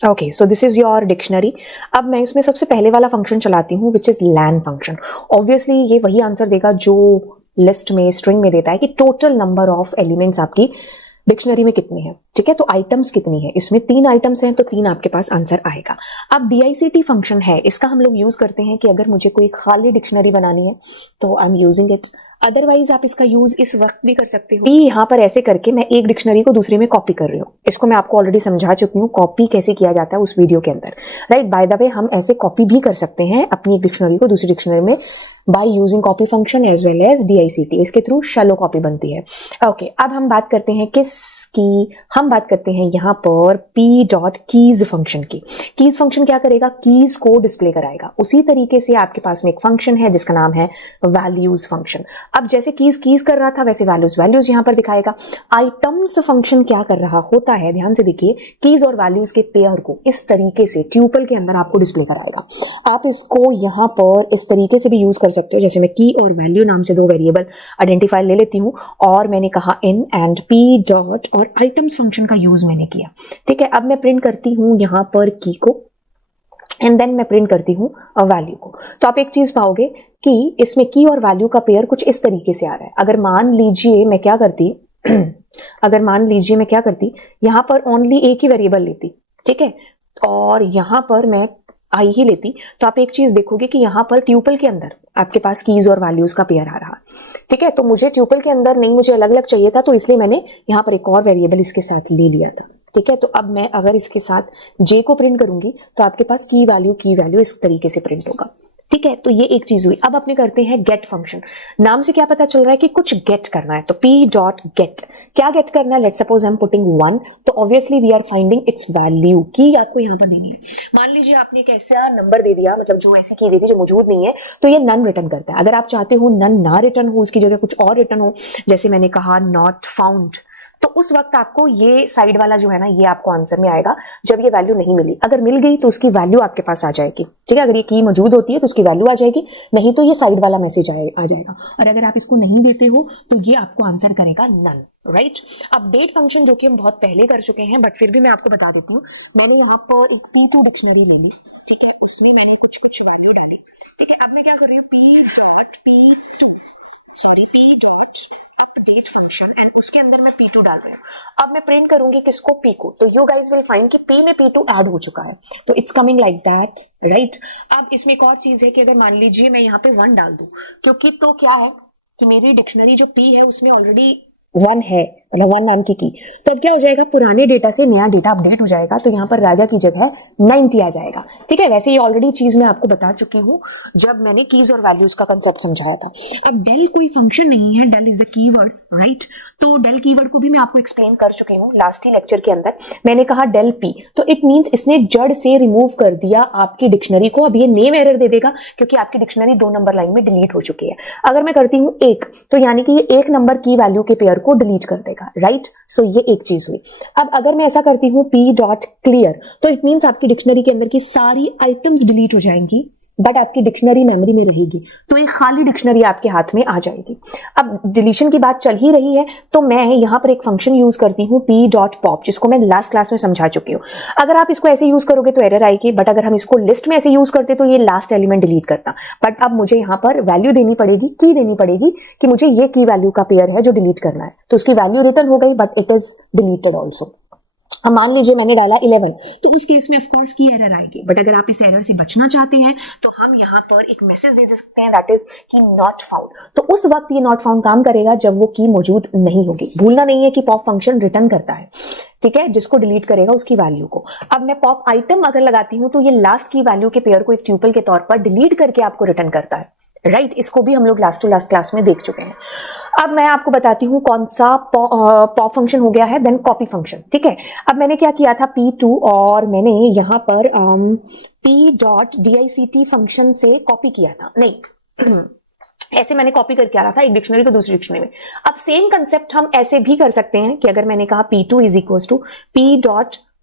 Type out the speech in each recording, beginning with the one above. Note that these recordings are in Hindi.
Okay, so this is your dictionary. अब मैं इसमें सबसे पहले वाला फंक्शन चलाती हूँ which is len function. Obviously ये वही आंसर देगा जो लिस्ट में स्ट्रिंग में देता है कि टोटल नंबर ऑफ एलिमेंट्स आपकी डिक्शनरी में कितने हैं। ठीक है, तो आइटम्स कितनी है, इसमें 3 आइटम्स हैं तो 3 आपके पास आंसर आएगा। अब DICT फंक्शन है, इसका हम लोग यूज करते हैं कि अगर मुझे कोई खाली डिक्शनरी बनानी है तो I am using it. Otherwise आप इसका यूज इस वक्त भी कर सकते हो। यहाँ पर ऐसे करके मैं एक डिक्शनरी को दूसरे में कॉपी कर रही हूँ। इसको मैं आपको ऑलरेडी समझा चुकी हूँ कॉपी कैसे किया जाता है उस वीडियो के अंदर, राइट। बाय द वे हम ऐसे कॉपी भी कर सकते हैं अपनी एक डिक्शनरी को दूसरी डिक्शनरी में by using copy function as well as DICT। इसके थ्रू शैलो कॉपी बनती है। ओके, अब हम बात करते हैं हम बात करते हैं यहाँ पर p.keys फंक्शन की। कीज फंक्शन क्या करेगा, कीज को डिस्प्ले कराएगा। उसी तरीके से आपके पास में एक फंक्शन है जिसका नाम है वैल्यूज फंक्शन। अब जैसे कीज कर रहा था वैसे वैल्यूज यहाँ पर दिखाएगा। आइटम्स फंक्शन क्या कर रहा होता है, ध्यान से देखिए, कीज और वैल्यूज के पेयर को इस तरीके से ट्यूपल के अंदर आपको डिस्प्ले कराएगा। आप इसको यहाँ पर इस तरीके से भी यूज कर सकते हो, जैसे मैं की और वैल्यू नाम से 2 वेरिएबल आइडेंटिफायर ले लेती हूँ और मैंने कहा इन एंड p डॉट और आइटम्स फंक्शन का यूज मैंने किया। ठीक है, अब मैं प्रिंट करती हूं यहां पर की को एंड देन मैं प्रिंट करती हूं वैल्यू को। तो आप एक चीज पाओगे कि इसमें की और वैल्यू का पेयर कुछ इस तरीके से आ रहा है। अगर मान लीजिए मैं क्या करती यहां पर ओनली एक ही वेरिएबल लेती, ठीक है, और यहां पर मैं आई ही लेती, तो आप एक चीज देखोगे कि यहां पर ट्यूपल के अंदर आपके पास कीज और वैल्यूज का पेयर आ रहा। ठीक है, तो मुझे ट्यूपल के अंदर नहीं, मुझे अलग अलग चाहिए था, तो इसलिए मैंने यहां पर एक और वेरिएबल इसके साथ ले लिया था। ठीक है, तो अब मैं अगर इसके साथ जे को प्रिंट करूंगी तो आपके पास की वैल्यू इस तरीके से प्रिंट होगा। ठीक है, तो ये एक चीज हुई। अब अपने करते हैं गेट फंक्शन। नाम से क्या पता चल रहा है कि कुछ गेट करना है, तो p.get। क्या गेट करना है, let suppose I am putting 1, तो obviously we are finding its value. की आपको यहां पर देनी है। मान लीजिए आपने एक ऐसा नंबर दे दिया, मतलब जो ऐसी की दे दी जो मौजूद नहीं है, तो ये नन रिटर्न करता है। अगर आप चाहते हो नन ना रिटर्न हो, उसकी जगह कुछ और रिटर्न हो, जैसे मैंने कहा नॉट फाउंड, तो उस वक्त आपको ये साइड वाला जो है ना, ये आपको आंसर में आएगा जब ये वैल्यू नहीं मिली। अगर मिल गई तो उसकी वैल्यू आपके पास आ जाएगी। ठीक है, अगर ये की मौजूद होती है तो उसकी वैल्यू आ जाएगी, नहीं तो ये साइड वाला मैसेज आ जाएगा। और अगर आप इसको नहीं देते हो तो ये आपको आंसर करेगा नन, राइट। अपडेट फंक्शन जो कि हम बहुत पहले कर चुके हैं, बट फिर भी मैं आपको बता देता हूँ। मैंने यहाँ पर एक p2 डिक्शनरी ले ली, ठीक है, उसमें मैंने कुछ वैल्यू डाली। ठीक है, अब मैं क्या कर रही हूँ, p dot update function and उसके अंदर मैं p2 डाल रही हूँ। अब मैं प्रिंट करूंगी किसको, p को, तो यू गाइज विल फाइंड कि p में p2 ऐड हो चुका है, तो it's coming like that, right. अब इसमें एक और चीज है कि अगर मान लीजिए मैं यहाँ पे 1 डाल दूं, क्योंकि तो क्या है कि मेरी डिक्शनरी जो p है उसमें ऑलरेडी 1 है, मतलब 1 नाम की, तो अब क्या हो जाएगा, पुराने डेटा से नया डेटा अपडेट हो जाएगा, तो यहाँ पर राजा की जगह 90 आ जाएगा। ठीक है, वैसे ये ऑलरेडी चीज मैं आपको बता चुकी हूँ जब मैंने कीज और वैल्यूज का कंसेप्ट समझाया था। अब डेल कोई फंक्शन नहीं है, del is a keyword, right. तो डेल कीवर्ड को भी मैं आपको एक्सप्लेन कर चुकी हूँ लास्ट ही लेक्चर के अंदर। मैंने कहा डेल p, तो इट मींस इसने जड़ से रिमूव कर दिया आपकी डिक्शनरी को। अब ये नेम एरर दे देगा क्योंकि आपकी डिक्शनरी 2 नंबर लाइन में डिलीट हो चुकी है। अगर मैं करती हूँ 1, तो यानी कि ये 1 नंबर की वैल्यू के पेयर को डिलीट कर देगा, राइट। सो ये एक चीज हुई। अब अगर मैं ऐसा करती हूँ p.clear, तो इट मींस आपकी डिक्शनरी के अंदर की सारी आइटम्स डिलीट हो जाएंगी, बट आपकी डिक्शनरी मेमोरी में रहेगी, तो एक खाली डिक्शनरी आपके हाथ में आ जाएगी। अब डिलीशन की बात चल ही रही है, तो मैं यहाँ पर एक फंक्शन यूज करती हूँ p.pop, जिसको मैं लास्ट क्लास में समझा चुकी हूँ। अगर आप इसको ऐसे यूज करोगे तो एरर आएगी, बट अगर हम इसको लिस्ट में ऐसे यूज करते तो ये लास्ट एलिमेंट डिलीट करता। बट अब मुझे यहाँ पर वैल्यू देनी पड़ेगी, की देनी पड़ेगी कि मुझे ये की वैल्यू का पेयर है जो डिलीट करना है, तो उसकी वैल्यू रिटर्न हो गई, but it is deleted also. अब मान लीजिए मैंने डाला 11, तो उस केस में ऑफ कोर्स की एरर आएगी, बट अगर आप इस एरर से बचना चाहते हैं तो हम यहाँ पर एक मैसेज दे सकते हैं, दैट इज कि नॉट फाउंड। तो उस वक्त ये नॉट फाउंड काम करेगा जब वो की मौजूद नहीं होगी। भूलना नहीं है कि पॉप फंक्शन रिटर्न करता है, ठीक है, जिसको डिलीट करेगा उसकी वैल्यू को। अब मैं पॉप आइटम अगर लगाती हूँ तो ये लास्ट की वैल्यू के पेयर को एक ट्यूपल के तौर पर डिलीट करके आपको रिटर्न करता है, राइट। इसको भी हम लोग लास्ट टू लास्ट क्लास में देख चुके हैं। अब मैं आपको बताती हूँ कौन सा पॉप फंक्शन हो गया है, देन कॉपी फंक्शन। ठीक है, अब मैंने क्या किया था, p2, और मैंने यहाँ पर p.dict फंक्शन से कॉपी किया था, नहीं ऐसे मैंने कॉपी करके आ रहा था एक डिक्शनरी को दूसरी डिक्शनरी में। अब सेम कंसेप्ट हम ऐसे भी कर सकते हैं कि अगर मैंने कहा p2 is equal to p.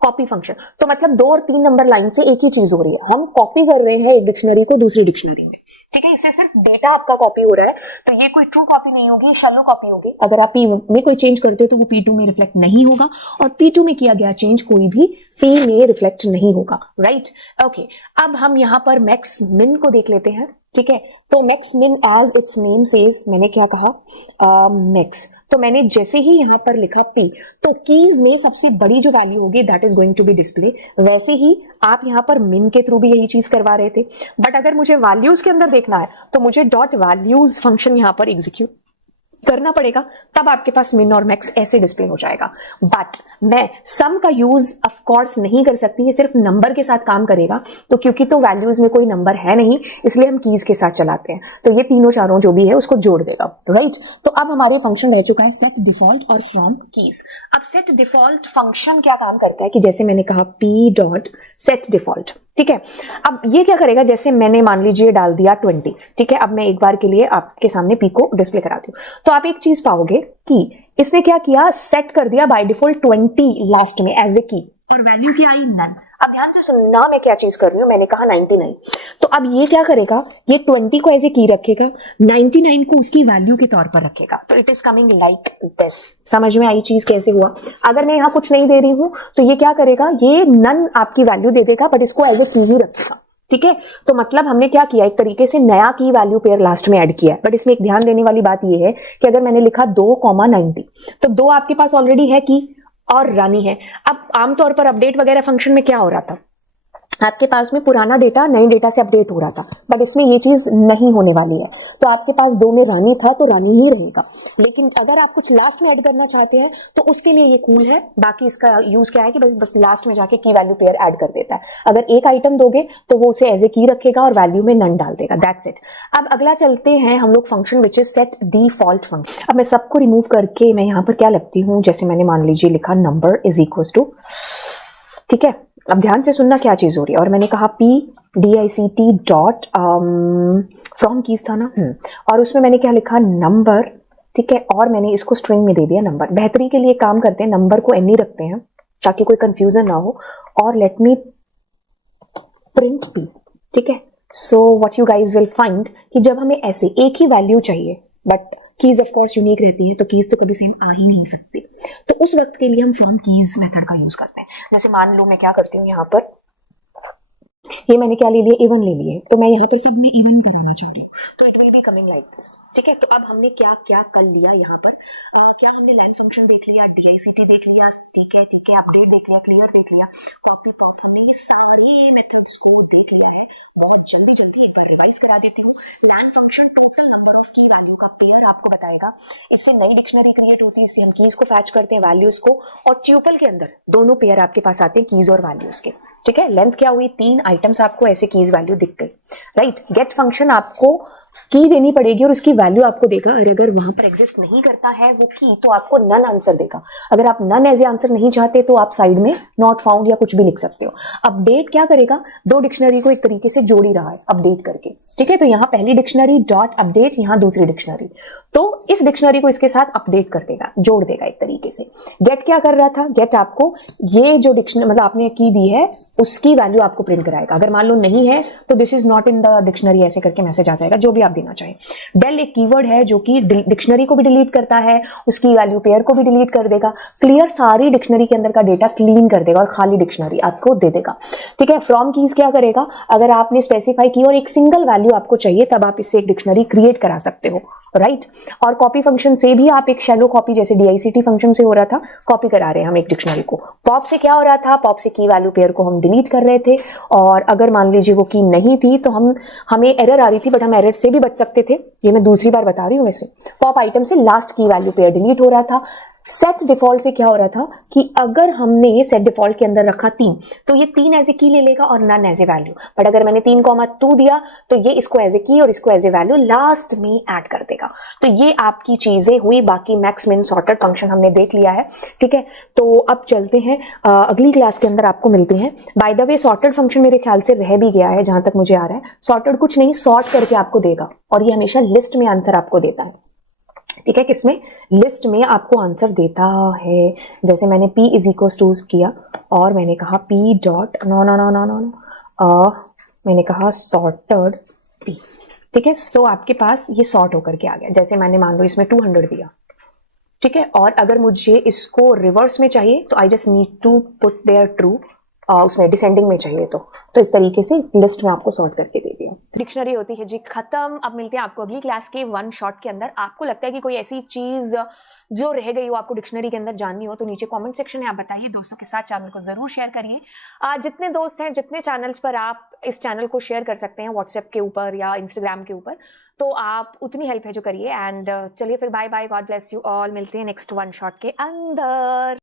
Copy function. तो मतलब 2 और 3 नंबर लाइन से एक ही चीज हो रही है, हम कॉपी कर रहे हैं एक डिक्शनरी को दूसरी डिक्शनरी में, ठीक है। इससे सिर्फ डेटा आपका कॉपी हो रहा है, तो ये कोई ट्रू कॉपी नहीं होगी, शैलो कॉपी होगी। अगर आप P में कोई चेंज करते हो तो वो P2 में रिफ्लेक्ट नहीं होगा, और P2 में किया गया चेंज कोई भी P में रिफ्लेक्ट नहीं होगा, राइट। ओके, अब हम यहाँ पर मैक्स मिन को देख लेते हैं, ठीक है। तो max min as it's name says, मैंने क्या कहा मैक्स, तो मैंने जैसे ही यहाँ पर लिखा P, तो कीज में सबसे बड़ी जो वैल्यू होगी that is going to be display. वैसे ही आप यहाँ पर मिन के थ्रू भी यही चीज करवा रहे थे, बट अगर मुझे वैल्यूज के अंदर देखना है तो मुझे डॉट वैल्यूज फंक्शन यहाँ पर एग्जीक्यूट करना पड़ेगा, तब आपके पास मिन और मैक्स ऐसे डिस्प्ले हो जाएगा। बट मैं सम का यूज ऑफ कोर्स नहीं कर सकती, ये सिर्फ नंबर के साथ काम करेगा, तो क्योंकि तो वैल्यूज में कोई नंबर है नहीं, इसलिए हम कीज के साथ चलाते हैं, तो ये तीनों चारों जो भी है उसको जोड़ देगा, राइट। तो अब हमारे फंक्शन रह चुका है सेट डिफॉल्ट और फ्रॉम कीज। अब सेट डिफॉल्ट फंक्शन क्या काम करता है कि जैसे मैंने कहा P डॉट सेट डिफॉल्ट, ठीक है। अब ये क्या करेगा, जैसे मैंने मान लीजिए डाल दिया 20, ठीक है। अब मैं एक बार के लिए आपके सामने P को डिस्प्ले कराती हूँ, तो आप एक चीज पाओगे कि इसने क्या किया, सेट कर दिया बाय डिफॉल्ट 20 लास्ट में एज ए की, और वैल्यू क्या आई नन। अब ध्यान से सुनना मैं क्या चीज कर रही हूँ, मैंने कहा 99, तो अब ये क्या करेगा, ये 20 को एज ए की रखेगा, 99 को उसकी वैल्यू के तौर पर रखेगा। तो it is coming like this. समझ में आई चीज कैसे हुआ। अगर मैं यहाँ कुछ नहीं दे रही हूं तो ये क्या करेगा, ये नन आपकी वैल्यू दे देगा, बट इसको एज ए की ही रखेगा, ठीक है। तो मतलब हमने क्या किया, एक तरीके से नया की वैल्यू पेयर लास्ट में ऐड किया है। बट इसमें एक ध्यान देने वाली बात ये है कि अगर मैंने लिखा 2,90, तो 2 आपके पास ऑलरेडी है की और रानी है। अब आमतौर पर अपडेट वगैरह फंक्शन में क्या हो रहा था, आपके पास में पुराना डेटा नए डेटा से अपडेट हो रहा था, बट इसमें ये चीज नहीं होने वाली है। तो आपके पास 2 में रानी था तो रानी ही रहेगा, लेकिन अगर आप कुछ लास्ट में ऐड करना चाहते हैं तो उसके लिए ये कूल है। बाकी इसका यूज क्या है कि बस लास्ट में जाके की वैल्यू पेयर ऐड कर देता है। अगर एक आइटम दोगे तो वो उसे एज ए की रखेगा और वैल्यू में नन डाल देगा, दैट्स इट। अब अगला चलते हैं हम लोग function which is set default function. अब मैं सबको रिमूव करके मैं यहाँ पर क्या लिखती हूँ, जैसे मैंने मान लीजिए लिखा नंबर इज इक्वल टू, ठीक है। अब ध्यान से सुनना क्या चीज हो रही है, और मैंने कहा P DICT dot from keys था ना, और उसमें मैंने क्या लिखा नंबर, ठीक है, और मैंने इसको स्ट्रिंग में दे दिया नंबर। बेहतरी के लिए काम करते हैं, नंबर को N ही रखते हैं ताकि कोई कंफ्यूजन ना हो, और लेट मी प्रिंट P, ठीक है। So what you guys will find कि जब हमें ऐसे एक ही वैल्यू चाहिए, but keys of course unique रहती है, तो कीज तो कभी सेम आ ही नहीं सकती, तो उस वक्त के लिए हम फ्रॉम कीज मेथड का यूज करते हैं। जैसे मान लो मैं क्या करती हूँ, यहाँ पर ये मैंने क्या ले लिया, A1 ले लिए, तो मैं यहाँ पर सब में A1 कराना चाह रही हूँ, तो it will be coming like this, ठीक है। तो अब हमने क्या क्या कर लिया यहाँ पर, क्या हमने लैन फंक्शन देख लिया, DICT देख लिया, ठीक है, अपडेट देख लिया, क्लियर देख लिया, कॉपी पॉप, हमने ये सारे मेथड्स को देख लिया है। और जल्दी जल्दी एक बार रिवाइज करा देती हूँ। लैन फंक्शन टोटल नंबर ऑफ की वैल्यू का पेयर आपको बताएगा, इससे नई डिक्शनरी क्रिएट होती है, इससे हम कीज को फैच करते हैं, वैल्यूज को, और ट्यूपल के अंदर दोनों पेयर आपके पास आते हैं कीज और वैल्यूज के, ठीक है। लेंथ क्या हुई, 3 आइटम्स आपको ऐसे कीज वैल्यू दिख गई, राइट। गेट फंक्शन आपको की देनी पड़ेगी और उसकी वैल्यू आपको देगा, और अगर वहां पर एग्जिस्ट नहीं करता है वो की, तो आपको नन आंसर देगा। अगर आप नन एज ए आंसर नहीं चाहते तो आप साइड में नॉट फाउंड या कुछ भी लिख सकते हो। अपडेट क्या करेगा, 2 डिक्शनरी को एक तरीके से जोड़ ही रहा है अपडेट करके, ठीक है। तो यहाँ पहली डिक्शनरी डॉट अपडेट, यहाँ दूसरी डिक्शनरी, तो इस डिक्शनरी को इसके साथ अपडेट कर देगा, जोड़ देगा एक तरीके से। गेट क्या कर रहा था, गेट आपको ये जो डिक्शनरी मतलब आपने की दी है उसकी वैल्यू आपको प्रिंट कराएगा। अगर मान लो नहीं है तो this is not in the dictionary, ऐसे करके मैसेज आ जाएगा, जो भी आप देना चाहें। डेल एक कीवर्ड है जो कि डिक्शनरी को भी डिलीट करता है, उसकी वैल्यू पेयर को भी डिलीट कर देगा। क्लियर सारी डिक्शनरी के अंदर का डेटा क्लीन कर देगा और खाली डिक्शनरी आपको दे देगा, ठीक है। फ्रॉम कीज क्या करेगा, अगर आपने स्पेसिफाई की और एक सिंगल वैल्यू आपको चाहिए तब आप इससे एक डिक्शनरी क्रिएट करा सकते हो, राइट। और कॉपी फंक्शन से भी आप एक शैलो कॉपी, जैसे DICT फंक्शन से हो रहा था, कॉपी करा रहे हैं हम एक डिक्शनरी को। पॉप से क्या हो रहा था, पॉप से की वैल्यू पेयर को हम डिलीट कर रहे थे, और अगर मान लीजिए वो की नहीं थी तो हमें एरर आ रही थी, बट हम एरर से भी बच सकते थे। ये मैं दूसरी बार बता रही हूँ। वैसे पॉप आइटम से लास्ट की वैल्यू पेयर डिलीट हो रहा था। सेट डिफॉल्ट से क्या हो रहा था कि अगर हमने सेट डिफॉल्ट के अंदर रखा 3, तो ये 3 एज ए की ले लेगा और none as a value. But अगर मैंने 3,2 दिया तो ये इसको एज ए की और इसको एज ए वैल्यू लास्ट में ऐड कर देगा। तो ये आपकी चीजें हुई। बाकी मैक्स मिन सॉर्टेड फंक्शन हमने देख लिया है, ठीक है। तो अब चलते हैं अगली क्लास के अंदर आपको मिलते हैं। By the way sorted function मेरे ख्याल से रह भी गया है, जहां तक मुझे आ रहा है। सॉर्टेड कुछ नहीं, सॉर्ट करके आपको देगा और ये हमेशा लिस्ट में आंसर आपको देता है, ठीक है, किसमें, लिस्ट में आपको आंसर देता है। जैसे मैंने p इज इक्वल टू किया और मैंने कहा p dot no no no no no no मैंने कहा सॉर्टेड p, ठीक है। सो आपके पास ये सॉर्ट होकर के आ गया। जैसे मैंने मान लो इसमें 200 दिया, ठीक है, और अगर मुझे इसको रिवर्स में चाहिए तो I just need to put there true, उसमें डिसेंडिंग में चाहिए तो इस तरीके से लिस्ट में आपको सॉर्ट करके दे दिया। डिक्शनरी होती है जी खत्म। अब मिलते हैं आपको अगली क्लास के वन शॉट के अंदर। आपको लगता है कि कोई ऐसी चीज जो रह गई हो आपको डिक्शनरी के अंदर जाननी हो तो नीचे कमेंट सेक्शन में आप बताइए। दोस्तों के साथ चैनल को जरूर शेयर करिए। जितने दोस्त हैं, जितने चैनल्स पर आप इस चैनल को शेयर कर सकते हैं, व्हाट्सएप के ऊपर या इंस्टाग्राम के ऊपर, तो आप उतनी हेल्प है जो करिए। एंड चलिए फिर bye bye, God bless you all. मिलते हैं नेक्स्ट वन शॉट के अंदर।